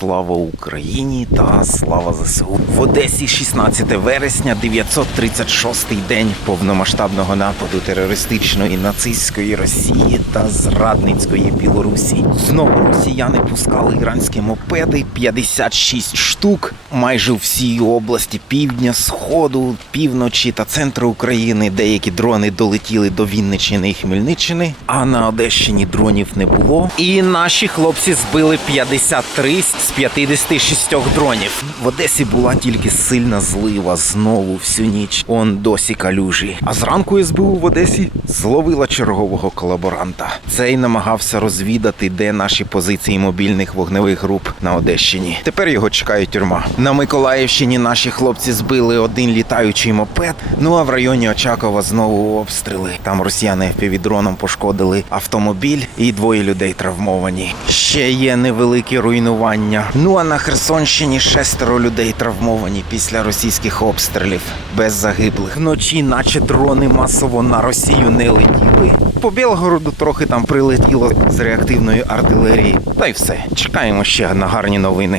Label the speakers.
Speaker 1: Слава Україні та слава ЗСУ. В Одесі 16 вересня, 936-й день повномасштабного нападу терористичної нацистської Росії та зрадницької Білорусі. Знову росіяни пускали іранські мопеди 56 штук майже у всій області півдня, сходу, півночі та центру України. Деякі дрони долетіли до Вінниччини і Хмельниччини, а на Одещині дронів не було. І наші хлопці збили 53 з 56 дронів. В Одесі була тільки сильна злива знову всю ніч. Он досі калюжі. А зранку СБУ в Одесі зловила чергового колаборанта. Цей намагався розвідати, де наші позиції мобільних вогневих груп на Одещині. Тепер його чекає тюрма. На Миколаївщині наші хлопці збили один літаючий мопед. Ну а в районі Очакова знову обстріли. Там росіяни півдроном пошкодили автомобіль і двоє людей травмовані. Ще є невеликі руйнування. Ну а на Херсонщині шестеро людей травмовані після російських обстрілів без загиблих. Вночі, наче дрони масово на Росію не летіли. По Білгороду трохи там прилетіло з реактивної артилерії. Та й все. Чекаємо ще на гарні новини.